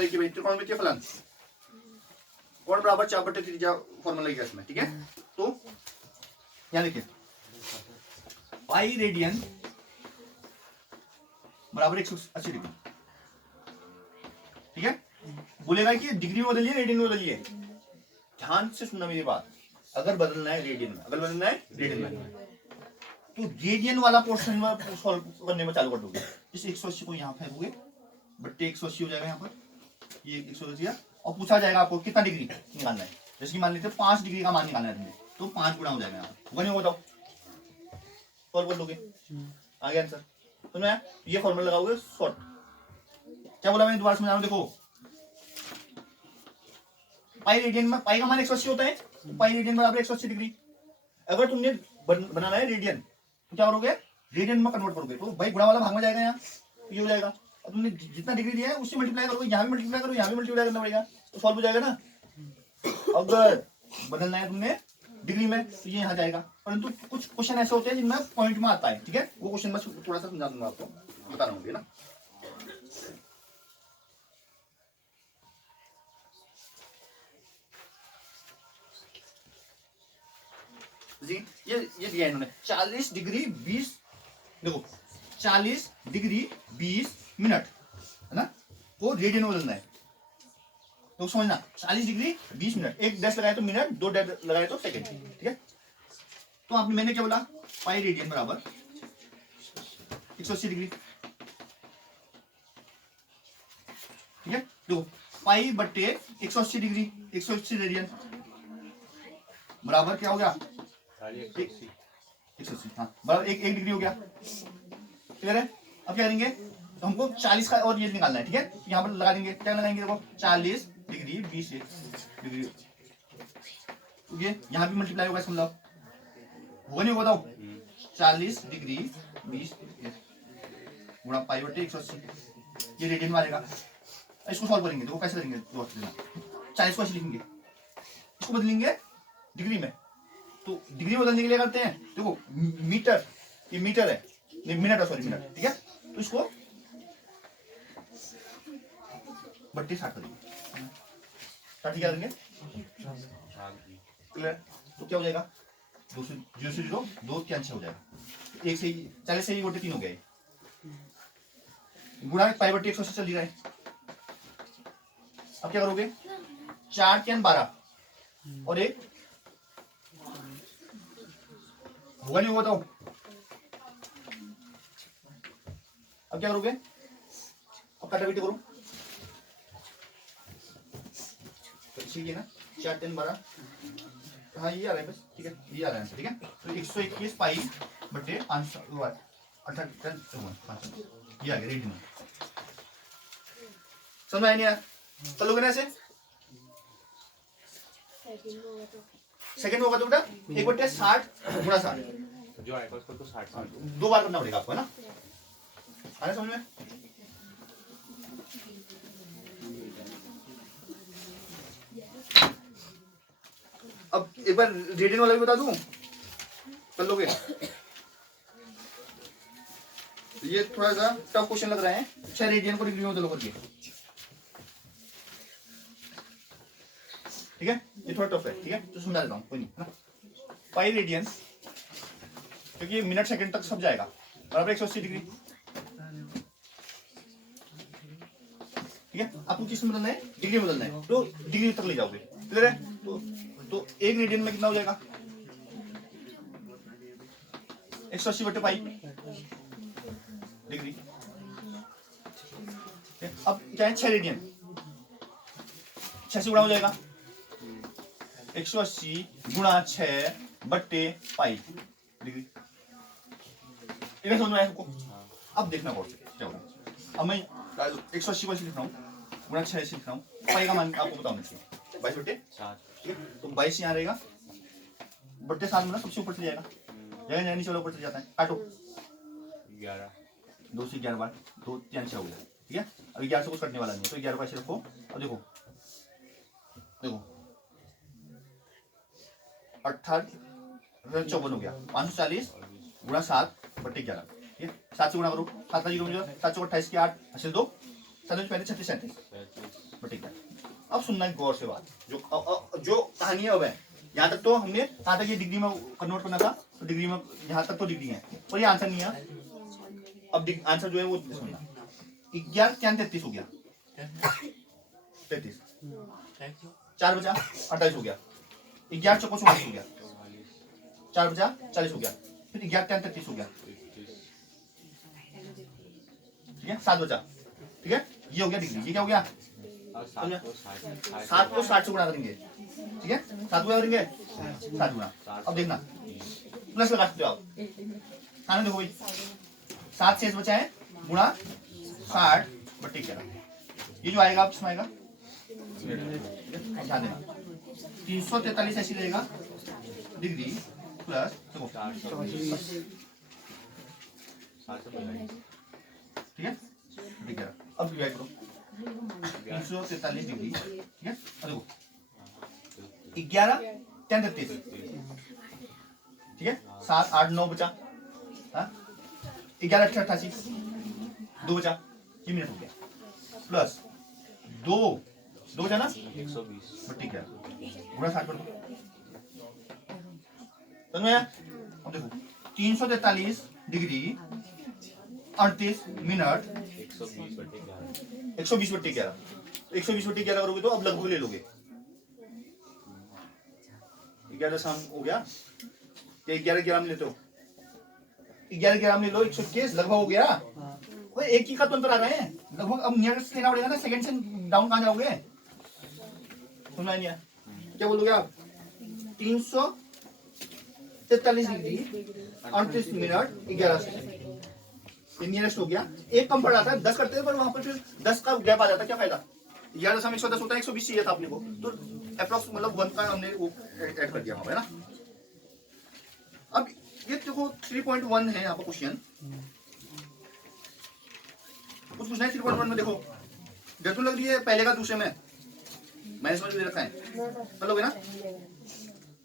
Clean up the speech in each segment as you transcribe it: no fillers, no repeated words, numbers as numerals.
Formula देखिए भाई, त्रिकोणमितीय फलन कोण बराबर 4/3 फॉर्मूला लिखा इसमें, ठीक है। तो यहाँ देखिए पाई रेडियन बराबर 180 डिग्री, ठीक है। बोलेगा कि डिग्री में बदलिए रेडियन में बदलिए, ध्यान से सुनना मेरी बात। अगर बदलना है रेडियन में, अगर बदलना है रेडियन में, तो रेडियन वाला पोर्शन में सॉल्व करने में चालू कर दोगे। इस 180 को यहाँ फेंकोगे, बट्टे 180 हो जाएगा यहाँ पर, ये 180 और पूछा जाएगा आपको कितना डिग्री निकालना है। जैसे कि मान लेते 5 डिग्री का मान निकालना है तुम्हें, तो 5 गुना हो जाएगा यहाँ पर, होगा नहीं बताओ, सॉल्व कर लोगे, आ गया आंसर। तो मैं ये फॉर्मूला लगाओगे शॉर्ट। क्या बोला मैंने, दोबारा समझा रहा हूं, देखो पाई रेडियन में पाई का मान 180 होता है, तो पाई रेडियन बराबर 180 डिग्री। अगर तुमने बनाना है रेडियन तो क्या करोगे, रेडियन में कन्वर्ट करोगे, तो भाई गुणा वाला भाग में जाएगा, यहाँ ये हो जाएगा। अब तुमने जितना डिग्री दिया है उससे मल्टीप्लाई करोगे, यहाँ भी मल्टीप्लाई करो, यहाँ भी मल्टीप्लाई करना पड़ेगा, तो सॉल्व हो जाएगा ना। अगर बदलना है तुमने डिग्री में तो ये यहाँ जाएगा, परंतु कुछ क्वेश्चन ऐसे होते हैं जिनमें पॉइंट में आता है, ठीक है। वो क्वेश्चन मैं थोड़ा सा समझा दूंगा आपको, बता रहा हूँ ना। जी ये दिया इन्होंने 40 डिग्री 20, देखो 40 डिग्री 20 मिनट है ना, को रेडियन में बदलना है। तो समझना 40 डिग्री 20 मिनट, एक डैश लगाए तो मिनट, दो डैश लगाए तो सेकंड, ठीक है। तो आपने मैंने क्या बोला, पाई रेडियन बराबर 180 डिग्री, ठीक है। देखो पाई बट्टे 180 डिग्री, 180 रेडियन बराबर क्या हो गया, 180, हाँ बराबर एक डिग्री हो गया, क्लियर है। अब क्या करेंगे, तो हमको 40 का और ये निकालना है, ठीक है। यहाँ पर लगा देंगे, क्या लगाएंगे, देखो 40 डिग्री 20 डिग्री, ये यहाँ भी मल्टीप्लाई होगा, इसका मतलब होगा नहीं, बताओ 40 डिग्री 20 गुणा पाई बटे 180, ये रेडियन में आएगा। इसको सॉल्व करेंगे, देखो कैसे करेंगे, 40 को ऐसे लिखेंगे, इसको बदलेंगे डिग्री में, तो डिग्री बदलने के लिए करते हैं, देखो मीटर, ये मीटर है, नहीं मिनट है, सॉरी मिनट, ठीक है। तो इसको बट्टे 60 करेंगे, 60 क्या करेंगे, क्लियर। तो क्या हो जाएगा, 2 से 0 2 क्या 6 हो जाएगा, 1 से 40 से ही बट्टे 3 हो गए, गुणा पाई बट्टे 180 चल रहा है। अब क्या करोगे, 4 क्या 12 और 1 होगा नहीं, होगा तो अब क्या करोगे, अब काटापीटी करो, तो ठीक है ना, 4 3 12, हाँ ये आ रहा है बस, ठीक है, ये आ रहा है, ठीक है। तो 121 पाई बटे 5 ये आ गया रेडियन, समझ आया नहीं यार, चलोगे ना ऐसे। सेकंड होगा तो बेटा 1/60 गुणा 60 जो आएगा उसको तो 60 दो बार करना पड़ेगा आपको, है ना, आया समझ में। अब एक बार रेडियन वाला भी बता दूं, कर लोगे। ये थोड़ा सा टफ क्वेश्चन लग रहा है, अच्छा रेडियन को डिग्री में बदलो करके, ठीक है। ये थोड़ा टफ है, ठीक है, तो समझा देता हूँ, कोई नहीं ना। पाई रेडियन, क्योंकि ये मिनट सेकंड तक सब जाएगा, बराबर 180 डिग्री, ठीक है। आपको किस में बदलना है, डिग्री में बदलना है, तो डिग्री तक ले जाओगे, क्लियर है। तो एक रेडियन में कितना हो जाएगा, 180 बटे पाई डिग्री। अब क्या है, 6 रेडियन, 6 से गुणा हो जाएगा, 180 गुणा 6 बट्टे पाई डिग्री, इधर समझ में आया सबको। अब देखना कौन क्या होगा, अब मैं 180 को ऐसे लिख रहा हूँ, गुणा 6 ऐसे लिख रहा हूँ, पाई का मान आपको बताना चाहिए 22 बट्टे 7, ठीक है। तो 22 यहाँ रहेगा, बट्टे 7 में ना सबसे ऊपर चले जाएगा, जगह नीचे वाला ऊपर चले जाता है, काटो 11, 2 से 11 बार 2 3 6 हो गया, ठीक है। अब 11 से कुछ कटने वाला नहीं है, तो 11 को ऐसे रखो। अब देखो 18 54 हो गया, 540 गुणा 7 बट्टे 11, ठीक है। 7 से गुणा करो, 7 का 0 7 28 के 8 ऐसे 2 7 35 36 37 अब सुनना है गौर से बात, जो कहानी है अब है, यहाँ तक तो हमने, कहाँ तक ये डिग्री में कन्वर्ट करना था, तो डिग्री में यहाँ तक तो डिग्री है, और ये आंसर नहीं है। अब आंसर जो है वो सुनना, 11 क्या 33 हो गया, 33, 4 बचा 28 हो गया, 11 चौको 44 हो गया, 4 बचा 40 हो गया, फिर 11 क्या 33 हो गया, ठीक है, 7 बचा, ठीक है, ये हो गया डिग्री, ये क्या हो गया, 7 को 60 से गुणा करेंगे, ठीक है, 7 गुणा करेंगे, 7 गुणा, अब देखना प्लस लगा सकते हो आप, खाने देखो भाई, 7 शेष बचा है गुणा 60 बट्टे 11, ये जो आएगा किसमें आएगा, ध्यान देना, 343 ऐसी रहेगा डिग्री प्लस देखो, ठीक है, ठीक है, अब डिवाइड करो 343 डिग्री, ठीक है, देखो 11 10 33, ठीक है, 7 8 9 बचा, 11 88 2 बचा, ये मिनट हो गया, प्लस 2 बचा ना 120 बट्टी 11 गुणा 60 कर दो, समझ में आया? अब देखो 343 डिग्री 38 मिनट 120 बटे 11 120 बट्टे 11, 120 बट्टे 11 करोगे तो अब लगभग ले लोगे, 11 शाम हो गया, क्या 11 ग्राम लेते हो, 11 ग्राम ले लो, 121 लगभग हो गया, कोई एक ही का तो अंतर आ रहा है लगभग, अब नियरेस्ट लेना पड़ेगा ना, सेकंड से डाउन कहाँ जाओगे, सुना नहीं है, क्या बोलोगे आप, 343 डिग्री 38 मिनट 11 सेकंड, ये नियरेस्ट हो गया, एक कम पड़ जाता है 10 करते हैं, पर वहां पर फिर 10 का गैप आ जाता है, क्या फायदा, 11 से 110 होता है, 120 चाहिए था अपने को, तो अप्रोक्स मतलब 1 का हमने वो ऐड कर दिया वहां पे ना। अब ये देखो 3.1 है यहाँ पर क्वेश्चन, कुछ पूछना है 3.1 में, देखो जरूर लग रही है पहले का दूसरे में, मैंने समझ में रखा है, मतलब है ना,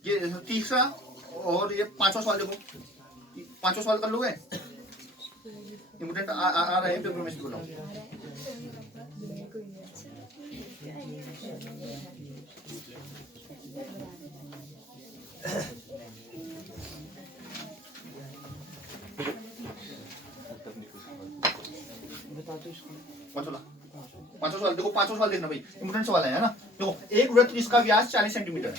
ये तीसरा और ये 5वां सवाल देखो, 5वां सवाल कर लोगे, इम्पोर्टेंट आ रहे हैं पेपर में, बोल रहा हूँ, पांचवा सवाल देखो, 5वां सवाल देखना भाई, इम्पोर्टेंट सवाल है ना, देखो एक वृत्त जिसका व्यास 40 सेंटीमीटर है,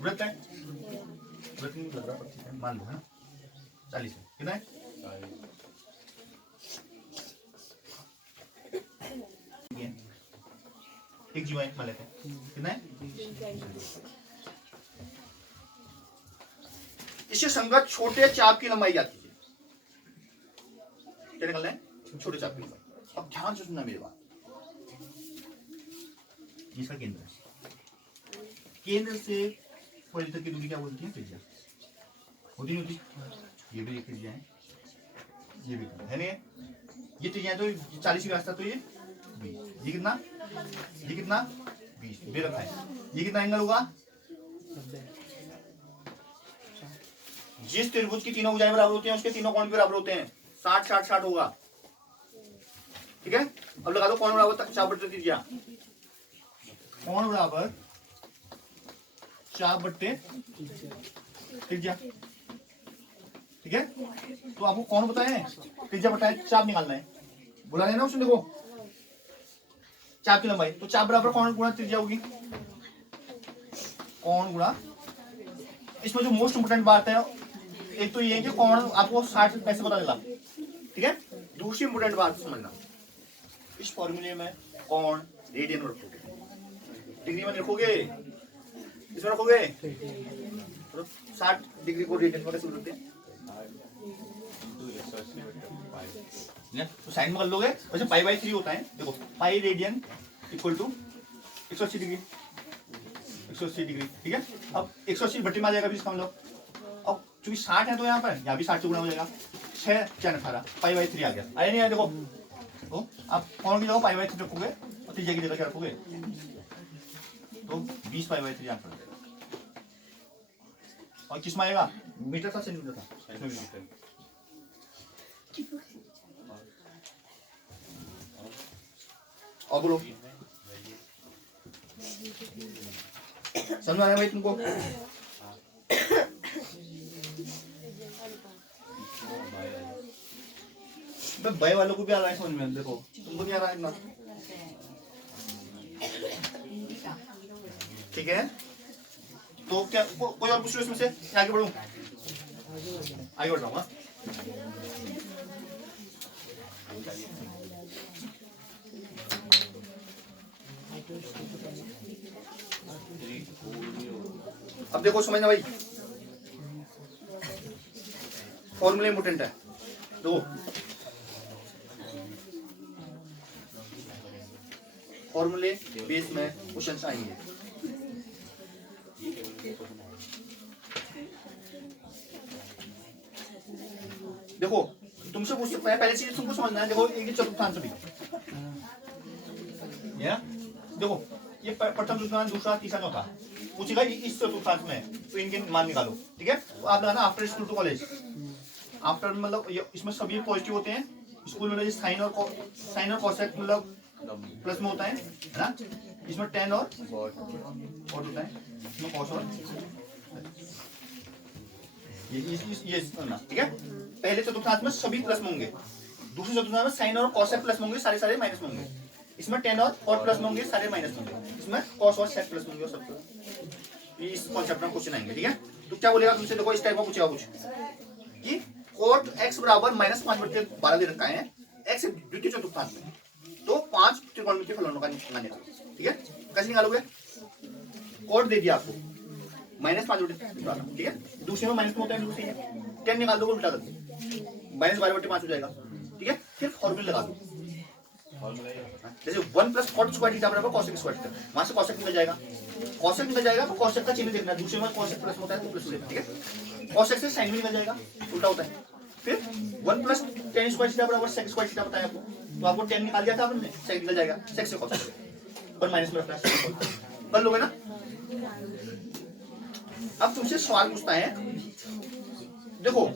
वृत्त है, वृत्त नहीं लग रहा पर ठीक है, मान लो है ना, 40 है, कितना है, एक जीवा मान लेते हैं, कितना है, इससे संगत छोटे चाप की लंबाई आती है, क्या निकलना है, छोटे चाप की लंबाई, अब ध्यान से सुनना मेरी बात, इसका केंद्र है, केंद्र से पॉइंट तक की दूरी क्या बोलती है, त्रिज्या होती नहीं होती, ये भी एक त्रिज्या है, ये भी है नहीं, ये त्रिज्या तो 40 की रास्ता, तो ये 20, ये कितना 20 दे रखा है, ये कितना एंगल होगा, जिस त्रिभुज की तीनों भुजाएं बराबर होती हैं उसके तीनों कोण भी बराबर होते हैं, 60 60 60 होगा, ठीक है, अब लगा दो कोण बराबर तक 4 बट्टे त्रिज्या, कोण बराबर 4 बट्टे त्रिज्या, ठीक है, तो आपको कौन बताए, त्रिज्या बताए, चाप निकालना है, बुला लेना उसने, देखो चाप की लंबाई, तो चाप बराबर कौन गुणा त्रिज्या होगी, कौन गुणा, इसमें जो मोस्ट इंपोर्टेंट बात है, एक तो ये है कि कौन आपको 60 कैसे पता चला, ठीक है, दूसरी इंपोर्टेंट बात समझना, इस फॉर्मूले में कौन रेडियन में रखोगे, डिग्री में रखोगे, इसमें रखोगे, तो 60 डिग्री को रेडियन में कैसे रखते हैं, तो साइन में कर लोगे, वैसे पाई बाई 3 होता है, देखो pi radian equal to 180 degree, 180 degree, ठीक है, अब 180 भट्टी में आ जाएगा, भी इसका मतलब, अब चूंकि 60 है तो यहाँ पर यहाँ भी 60 से गुणा हो जाएगा, 6 4 18 पाई बाई 3 आ गया, आया नहीं आया, देखो तो आप कौन की जगह पाई बाई 3 रखोगे और त्रिज्या की जगह क्या रखोगे, तो 20 पाई बाई 3 आंसर हो जाएगा, और किस में आएगा, मीटर था सेंटीमीटर था, और बोलो, समझ में आया भाई तुमको? भाई वालों को भी आ रहा है समझ में, देखो तुमको नहीं आ रहा है इतना, ठीक है? तो क्या कोई और पूछ लो इसमें से, आगे बढ़ूं? आगे बढ़ रहा हूँ। अब देखो समझना भाई, फॉर्मूला इंपोर्टेंट है। दो फॉर्मूले बेस में क्वेश्चन आएंगे। देखो तुमसे पूछ सकता है, पहले चीज तुमको समझना है। देखो एक चतुर्थांश भी, देखो ये प्रथम चतुर्थांश, दूसरा, तीसरा, चौथा पूछेगा इस चतुर्थांश में, तो इनके मान निकालो, ठीक है? तो आप लगाना after school to college. After मतलब इसमें सभी पॉजिटिव होते हैं। स्कूल में साइन और कॉसेक मतलब प्लस में होता है ना? इसमें 10 और होता है, इसमें कॉस और ये करना, ठीक है? पहले चतुर्थांश में सभी प्लस में होंगे, दूसरे चतुर्थांश में साइन और कॉसेक प्लस में होंगे, सारे माइनस में होंगे। इसमें 10 और प्लस में होंगे, सारे माइनस में होंगे। इसमें कॉस और सेक प्लस में होंगे, सब इस कॉन्सेप्ट में क्वेश्चन आएंगे, ठीक है? तो क्या बोलेगा तुमसे, देखो इस टाइप का पूछेगा कुछ कि कोट x बराबर -5/12 दे रखा है, x द्वितीय चतुर्थांश में, तो 5 त्रिकोणमितीय फलनों का निकालना, ठीक है? कैसे निकालोगे? कोट दे दिया आपको -5/12, ठीक है? दूसरे में माइनस में होता है, दूसरे है 10 निकाल दो, उल्टा कर दो, -12/5 हो जाएगा, ठीक है? फिर फॉर्मूला लगा दो, जैसे 1 + cot स्क्वायर थीटा बराबर cosec स्क्वायर थीटा, वहां से cosec निकल जाएगा, cosec निकल जाएगा तो cosec का चिन्ह देखना है, दूसरे में cosec प्लस होता है तो प्लस लेना, ठीक है? cosec से sin भी निकल जाएगा, उल्टा होता है। फिर 1 + tan स्क्वायर थीटा बराबर sec स्क्वायर थीटा बताया आपको, तो आपको tan निकाल दिया था आपने, sec निकल जाएगा, sec से cosec पर माइनस में रखना है, कर लोगे ना? अब तुमसे सवाल पूछता है, देखो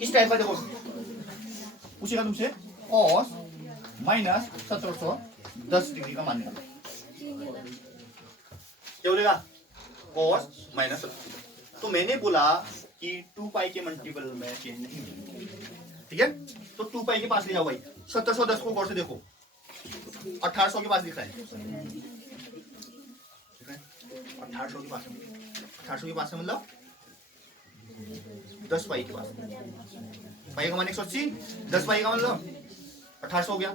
इस टाइप का, देखो पूछेगा तुमसे cos -1710 डिग्री का मान निकालो, क्या बोलेगा? cos -17। तो मैंने बोला कि 2 पाई के मल्टीपल में चेंज नहीं मिलेगी, ठीक है? तो 2 पाई के पास ले जाओ भाई, 1710 को गौर से देखो, 1800 के पास दिख रहा है, 1800 के पास, 1800 के पास है मतलब 10 पाई के पास, पाई का मान 180, 10 पाई का मतलब 1800 हो गया,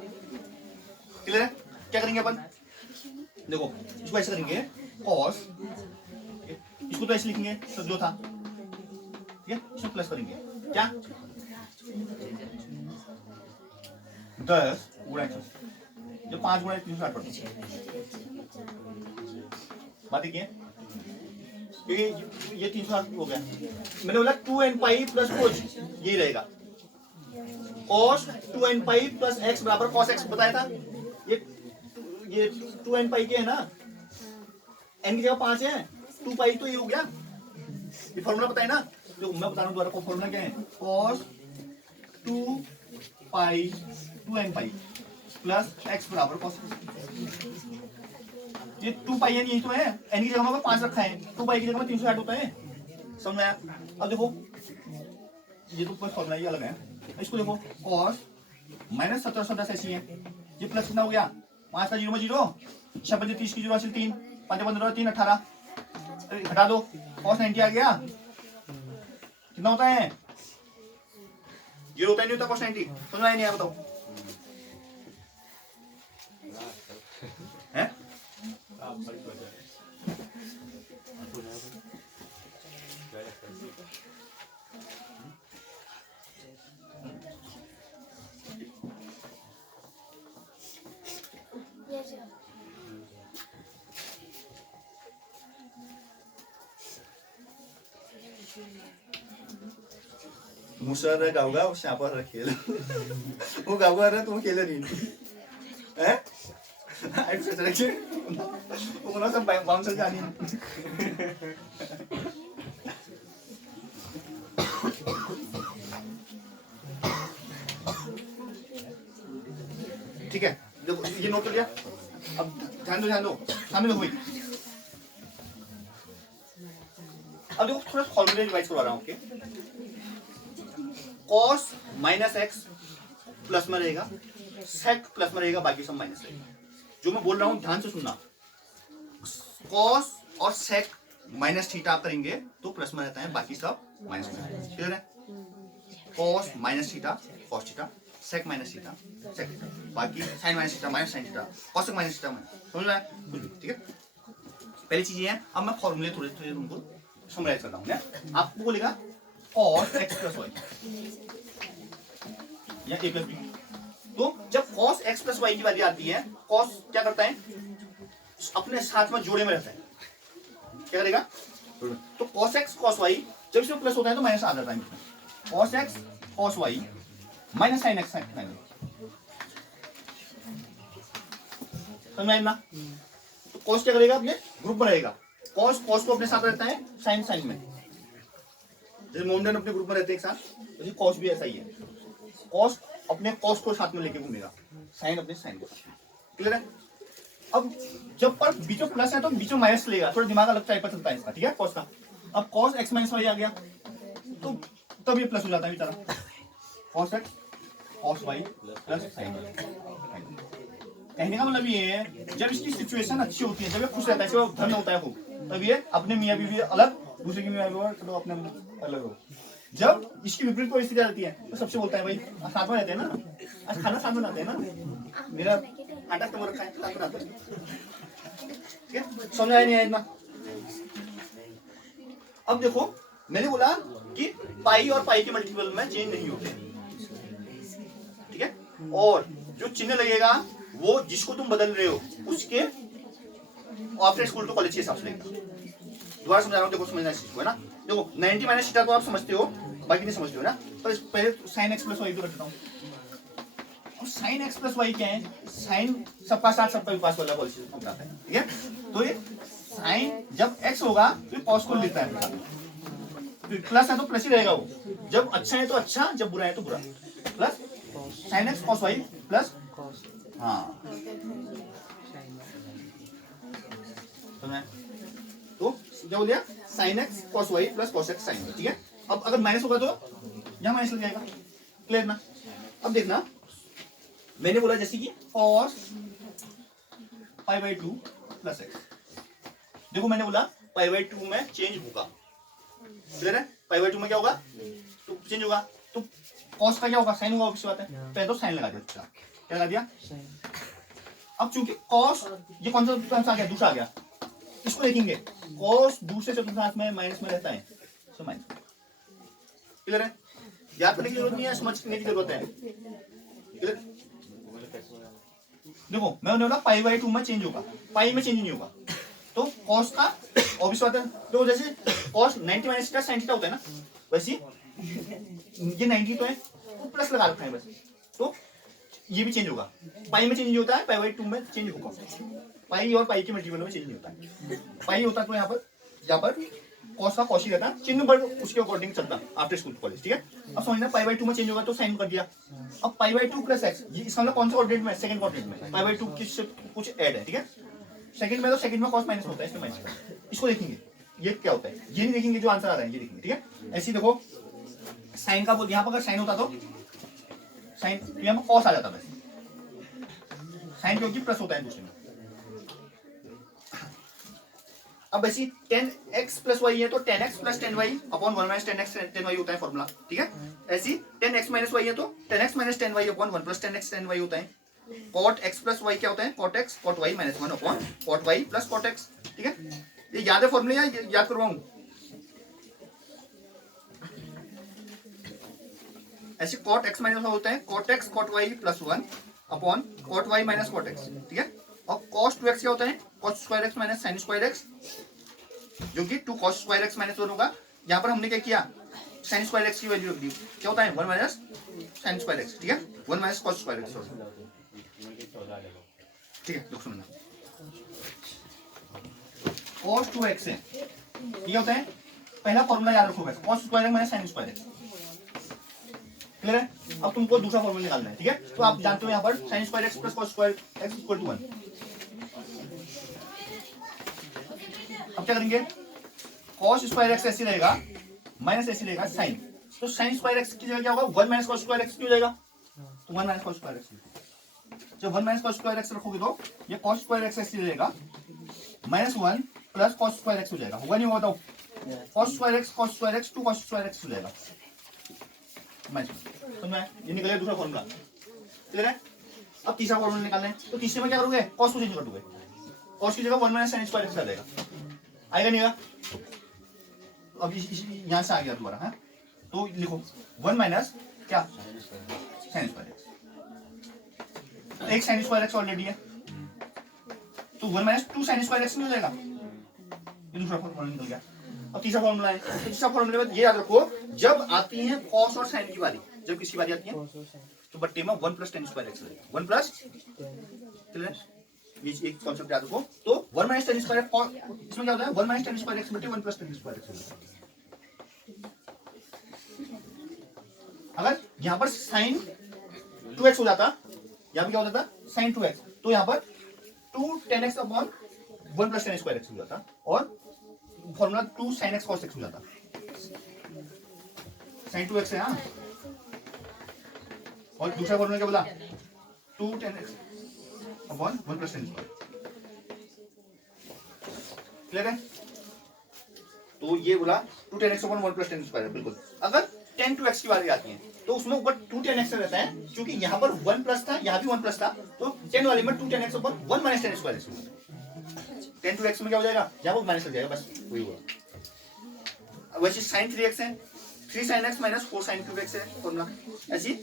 क्लियर है? क्या करेंगे अपन, देखो इसको ऐसे करेंगे, cos, इसको तो ऐसे लिखेंगे सब जो था, ठीक है? इसमें प्लस करेंगे, क्या 10 गुणा 180, जो 5 गुणा 360 पड़ता है, बात देखिए, क्योंकि ये 360 हो गया, मैंने बोला 2n पाई प्लस कुछ यही रहेगा, cos 2n pi plus x बराबर cos x बताया था, ये 2n पाई के है ना, n की जगह 5 है, 2 पाई तो ये हो गया, ये फॉर्मूला बताया ना, जो मैं बता रहा हूँ दोबारा, को फॉर्मूला क्या है, cos 2 पाई 2n पाई प्लस x बराबर cos x। ये 2 पाई है, यही तो है, n की जगह में 5 रखा है, 2 पाई की जगह में 360 होता है, समझ में आया? अब देखो ये तो फॉर्मूला ये अलग है, इसको देखो cos -1710 ऐसी है, ये प्लस कितना हो गया, 5 का 0 में 0, 6 × 30 की 0 हासिल 3, 5 × 15 3 18, हटा दो, cos 90 आ गया, कितना होता है, 0 होता है, नहीं होता cos 90, समझ में नहीं आया? बताओ हैं? मुसर गावगा शापर खेल वो गावगा रहा तुम खेले नहीं हैं? आई सोच रहा कि वो ना सब बाउंसर जानी, ठीक है? देखो ये नोट कर लिया। अब ध्यान दो सामने देखो भाई। अब देखो थोड़ा फॉर्मूला रिवाइज करवा रहा हूँ okay. cos minus x plus में रहेगा, sec प्लस में रहेगा, बाकी सब माइनस रहेगा। जो मैं बोल रहा हूँ ध्यान से सुनना। cos और sec माइनस थीटा करेंगे तो प्लस में रहता है, बाकी सब माइनस में रहता है। क्लियर है? cos minus theta cos theta, sec minus theta sec theta, बाकी sin minus theta minus sin theta, cos minus theta समझ रहा है? ठीक है, पहली चीज ये है। अब मैं फॉर्मूले थोड़े थोड़े तुमको समराइज करता हूँ। आपको बोलेगा cos x प्लस वाई या a प्लस बी। तो जब cos x प्लस वाई की बारी आती है, cos क्या करता है? अपने साथ में जोड़े में रहता है। क्या करेगा? तो cos x cos y जब इसमें प्लस होता है तो माइनस आ जाता है। cos x cos y minus sin x sin y। समझ में आया ना? तो cos क्या करेगा? अपने ग्रुप में रहेगा। cos cos को अपने साथ रहता है, sin sin में। जैसे मोमडन अपने ग्रुप में रहते हैं एक साथ, तो cos भी ऐसा ही है। cos अपने cos को साथ में लेके घूमेगा, sin अपने sin को। क्लियर है? अब जब पर बीच में प्लस है तो बीच में माइनस लेगा, थोड़ा दिमाग अलग टाइप का चलता है इसका। ठीक है, cos का। अब cos x माइनस वाई आ गया तो तब ये प्लस हो जाता है बेचारा। cos x cos y plus sin y। कहने का मतलब ये है, जब इसकी सिचुएशन अच्छी होती है, जब ये खुश रहता है, इसका धन होता है खूब, तब ये अपने मियाँ बीवी अलग, दूसरे की मियाँ बीवी चलो अपने अलग हो। जब इसकी विपरीत परिस्थिति आती है तो सबसे बोलता है भाई साथ में रहते हैं ना, आज खाना साथ में बनाते हैं ना, मेरा आटा तुम रखा है साथ बनाते हैं। ठीक है, समझ आया नहीं आया इतना? अब देखो मैंने बोला कि पाई और पाई के मल्टीपल में चेंज नहीं होते। ठीक है, और जो चिन्ह लगेगा वो जिसको तुम बदल रहे हो उसके आफ्टर स्कूल टू कॉलेज के हिसाब से लगेगा। दोबारा समझा रहा हूँ, देखो समझना चीज को है ना। देखो 90 माइनस थीटा तो आप समझते हो, बाकी नहीं समझते हो ना। तो पहले sin x प्लस वाई तो रख देता हूँ। और sin x प्लस वाई क्या है? sin सबका साथ सबका विपास वाला पॉलिसी बताता है। ठीक है, तो ये sin जब x होगा तो cos को लेता है, तो प्लस है तो प्लस ही रहेगा वो। जब अच्छा है तो अच्छा, जब बुरा है तो बुरा। Plus sin x cos y plus हाँ तो क्या हो गया? sin x cos y plus cos x sin y। ठीक है, अब अगर माइनस होगा तो यहाँ माइनस लग जाएगा। क्लियर ना? अब देखना, मैंने बोला जैसे कि cos π/2 प्लस x। देखो मैंने बोला π/2 में चेंज होगा। क्लियर है? π/2 में क्या होगा? तो चेंज होगा। तो cos का क्या होगा? sin होगा, ऑब्वियस बात है। पहले तो sin लगा दिया। क्या लगा दिया? अब चूंकि cos ये कौन सा टर्म्स आ गया? दूसरा आ गया। इसको देखेंगे, cos दूसरे चतुर्थांश में माइनस में रहता है, तो माइनस। क्लियर है? याद करने की जरूरत नहीं है, समझने की जरूरत है। क्लियर? देखो मैं बोला π/2 में चेंज होगा, पाई में चेंज नहीं होगा। तो cos का ऑब्वियस बात है। तो जैसे cos 90 minus theta sin theta होता है ना, वैसे ये 90 तो है तो प्लस लगा रखा है बस, तो ये भी चेंज होगा। पाई में चेंज नहीं होता है, π/2 में चेंज होगा। पाई और पाई के मल्टीपल में चेंज नहीं होता है। पाई होता तो यहाँ पर cos का cos ही रहता, चिन्ह पर उसके अकॉर्डिंग चलता आफ्टर स्कूल कॉलेज। ठीक है, अब समझना π/2 में चेंज होगा तो साइन कर दिया। अब π/2 प्लस x, ये इसका मतलब कौन सा कोऑर्डिनेट में? सेकंड कोऑर्डिनेट में। π/2 किससे कुछ ऐड है। ठीक है, सेकंड में तो सेकंड में cos माइनस होता है, इसमें माइनस। इसको देखेंगे ये क्या होता है, ये नहीं देखेंगे जो आंसर आ रहा है, ये देखेंगे। ठीक है, ऐसे ही देखो साइन का बोल, यहाँ पर अगर साइन होता तो साइन यहाँ पर cos आ जाता है, साइन क्योंकि प्लस होता है दूसरे में। अब ऐसी 10x प्लस y है तो 10x plus 10y upon 1 minus 10x 10y होता है फॉर्मूला। ठीक है, ऐसी 10x माइनस y है तो 10x minus 10y upon 1 plus 10x 10y होता है। cot x प्लस y क्या होता है? cot x cot y minus 1 upon cot y plus cot x। ठीक है, ये याद है फॉर्मूले या याद करवाऊं? ऐसे cot x माइनस होता है cot x cot y plus 1 upon cot y minus cot x। ठीक है, और cos 2x क्या होता है? cos square x minus sin square x, जो कि 2 cos स्क्वायर x माइनस 1 होगा। यहाँ पर हमने क्या किया? sin स्क्वायर x की वैल्यू रख दी। क्या होता है? 1 माइनस sin स्क्वायर x। ठीक है, 1 माइनस cos स्क्वायर x। ठीक है, लोग सुनना, cos 2x है, ये होता है पहला फॉर्मूला याद रखोगे, cos square x minus sin square x। Clear है? अब तुमको दूसरा फॉर्मूला निकालना है, ठीक है। तो आप जानते हो यहाँ पर sine square x plus cos square x equal to 1। अब क्या करेंगे, कॉस स्क्वायर एक्स ऐसे रहेगा माइनस ऐसे रहेगा साइन, तो साइन स्क्वायर एक्स की जगह क्या होगा 1 माइनस कॉस स्क्वायर एक्स क्यों जाएगा, तो 1 माइनस कॉस स्क्वायर एक्स। जब 1 माइनस कॉस स्क्वायर एक्स रखोगे तो ये कॉस स्क्वायर एक्स ऐसे रहेगा minus 1 plus cos square x हो जाएगा, होगा नहीं होगा बताओ, cos square x 2 cos square x हो जाएगा। समझ में, ये निकलेगा दूसरा फॉर्मूला, क्लियर है। अब तीसरा फॉर्मूला निकालना है, तो तीसरे में क्या करोगे, कॉस को चेंज कर दोगे, कॉस की जगह 1 माइनस साइन स्क्वायर एक्स आ जाएगा, आएगा नहीं आएगा। अब यहां से आ गया दोबारा, है तो लिखो 1 माइनस क्या साइन स्क्वायर एक्स, एक साइन स्क्वायर एक्स ऑलरेडी है, तो 1 माइनस 2 साइन स्क्वायर एक्स मिल जाएगा, ये दूसरा फॉर्मूला निकल गया। अब तीसरा फॉर्मूला है, तो तीसरा फॉर्मूले में ये याद रखो, जब आती है कॉस और साइन की बारी, जब किसी बारी आती है तो बट्टे में 1 प्लस tan स्क्वायर एक्स रहेगा, 1 प्लस, क्लियर, ये एक कॉन्सेप्ट याद रखो। तो 1 माइनस tan स्क्वायर इसमें क्या होता है 1 माइनस tan स्क्वायर एक्स बटे 1 प्लस tan स्क्वायर एक्स। अगर यहां पर sin 2x हो जाता, यहां पर क्या हो जाता sin 2x, तो यहां पर 2 tan x upon 1 plus tan square x हो जाता, और formula 2 sin x cos x हो जाता, sin 2x है, हाँ, और दूसरा फॉर्मूला क्या बोला 2 tan x upon 1 plus tan square, clear है। तो ये बोला 2 tan x upon 1 plus tan square, बिल्कुल। अगर tan 2x की बारी आती है तो उसमें ऊपर 2 tan x रहता है, क्योंकि यहाँ पर 1 प्लस था, यहाँ भी 1 प्लस था, तो tan वाले में 2 tan x upon 1 minus tan square x होगा, tan 2x में क्या हो जाएगा, यहाँ पर माइनस हो जाएगा, बस वही होगा। वैसे sin 3x है, 3 sin x minus 4 sin cube x है फॉर्मूला, ऐसी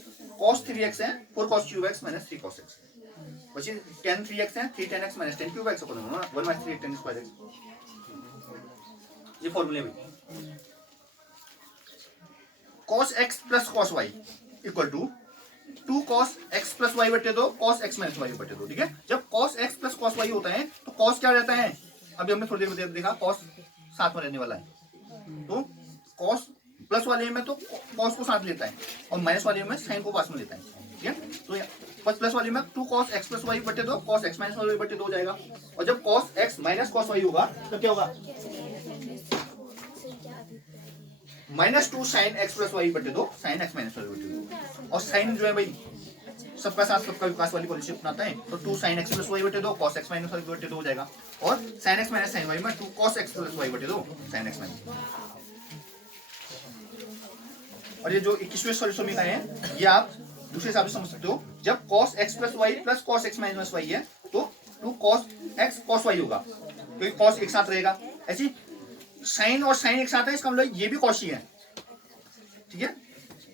cos 3x है 4 cos cube x minus 3 cos x, वैसे tan 3x है 3 tan x minus tan cube x upon 1 minus 3 tan square x, ये फॉर्मूले में cos x plus cos y equal to 2 cos x plus y बटे 2 cos x minus y बटे 2, ठीक है। जब cos x plus cos y होता है तो cos क्या रहता है, अभी हमने थोड़ी देर देखा cos साथ में रहने वाला है, तो cos प्लस वाले में तो cos को साथ लेता है और माइनस वाले में sin को पास में लेता है, ठीक है। तो प्लस वाले में 2 cos x प्लस y बटे 2 cos x माइनस y बटे 2 हो जाएगा, और जब cos x minus cos y होगा तो क्या होगा minus 2 sin x plus y बटे 2 sin x माइनस y बटे 2, और sin जो है भाई सबका साथ सबका विकास वाली पॉलिसी अपनाता है, तो 2 sin x प्लस y बटे 2 cos x माइनस y बटे 2 हो जाएगा, और sin x minus sin y में 2 cos x प्लस y बटे 2 sin x माइनस। और ये जो 21वें सॉल्यूशन में है ये आप दूसरे हिसाब से समझ सकते हो, जब cos x plus y plus cos x minus y है तो 2 cos x cos y होगा, तो ये cos एक साथ रहेगा, ऐसी साइन और साइन एक साथ है, इसका मतलब ये भी cos ही है, ठीक है,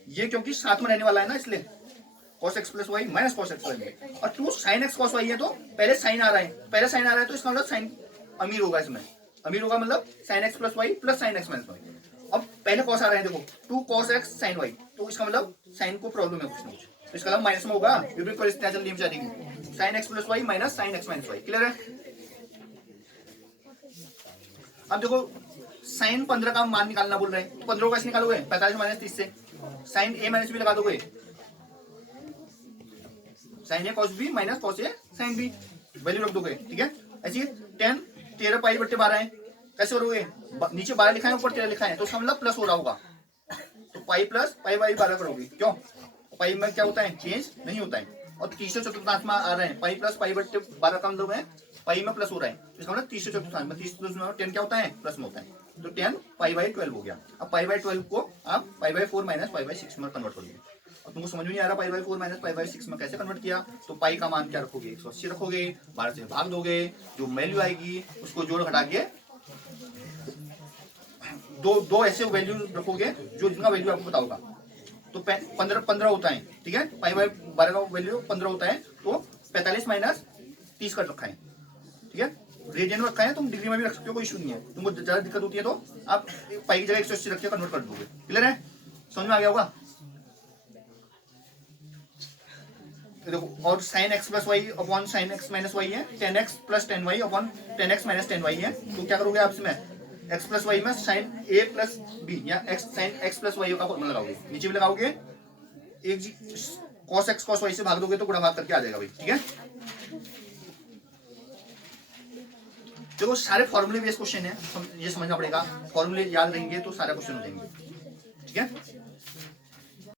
ये क्योंकि साथ में रहने वाला है ना, इसलिए cos x plus y minus cos x y, और 2 sin x cos y है तो पहले साइन आ रहा है, तो इसका मतलब साइन अमीर होगा, इसमें अमीर होगा मतलब sin x plus y plus sin x minus y। अब पहले cos आ रहे हैं, देखो 2 cos x sin y, तो इसका मतलब साइन को प्रॉब्लम है कुछ ना कुछ, तो इसका मतलब माइनस में होगा, यूनिट पर इस्तेमाल नियम जानेंगे sin x plus y minus sin x minus y, clear है। अब देखो साइन 15 का मान निकालना बोल रहे हैं, तो 15 को कैसे निकालोगे 45 माइनस 30 से, साइन a माइनस b लगा दोगे, sine a cos b minus cos a sin b value रख दोगे, ठीक है। ऐसे 10 13 पाई बट्टे 12 है, कैसे करोगे, नीचे 12 लिखा है ऊपर 13 लिखा है, तो इसका मतलब प्लस हो रहा होगा, तो पाई प्लस पाई बाई 12 करोगे, क्यों पाई में क्या होता है चेंज नहीं होता है, और तीसरे चतुर्थांश में आ रहे हैं पाई प्लस पाई बट्टे 12 का मतलब है पाई में प्लस हो रहा है, इसका मतलब तीसरे चतुर्थांश में 30 प्लस 10 क्या होता है प्लस में होता है, तो 10 पाई बाई 12 हो गया। अब पाई बाई 12 को आप pi by 4 minus pi by 6 में कन्वर्ट करोगे, और तुमको समझ में नहीं आ रहा pi by 4 minus pi by 6 में कैसे कन्वर्ट किया, तो पाई का मान क्या रखोगे 180 रखोगे, 12 से भाग दोगे, जो वैल्यू आएगी उसको जोड़ घटा के दो ऐसे वैल्यू रखोगे जो जिनका वैल्यू आपको पता होगा, तो 15 होता है, ठीक है, पाई बाई 12 का वैल्यू 15 होता है, तो 45 माइनस 30 का रखा है, ठीक है, रेडियन में रखा है, तुम डिग्री में भी रख सकते हो, कोई इशू नहीं है, तुमको ज्यादा दिक्कत होती है तो आप पाई की जगह 180 रख के कन्वर्ट कर दोगे, क्लियर है, समझ में आ गया होगा। देखो और sin x plus y upon sin x minus y है, 10x plus 10y upon 10x minus 10y है, तो क्या करोगे आप इसमें x प्लस वाई में sin a प्लस b या sin x प्लस वाई का फॉर्मूला लगाओगे, नीचे भी लगाओगे एक जी cos x cos y से भाग दोगे तो गुणा भाग करके आ जाएगा भाई, ठीक है। देखो सारे फॉर्मूले बेस्ड क्वेश्चन है, ये समझना पड़ेगा, फॉर्मूले याद रहेंगे तो सारा क्वेश्चन हो जाएंगे, ठीक है।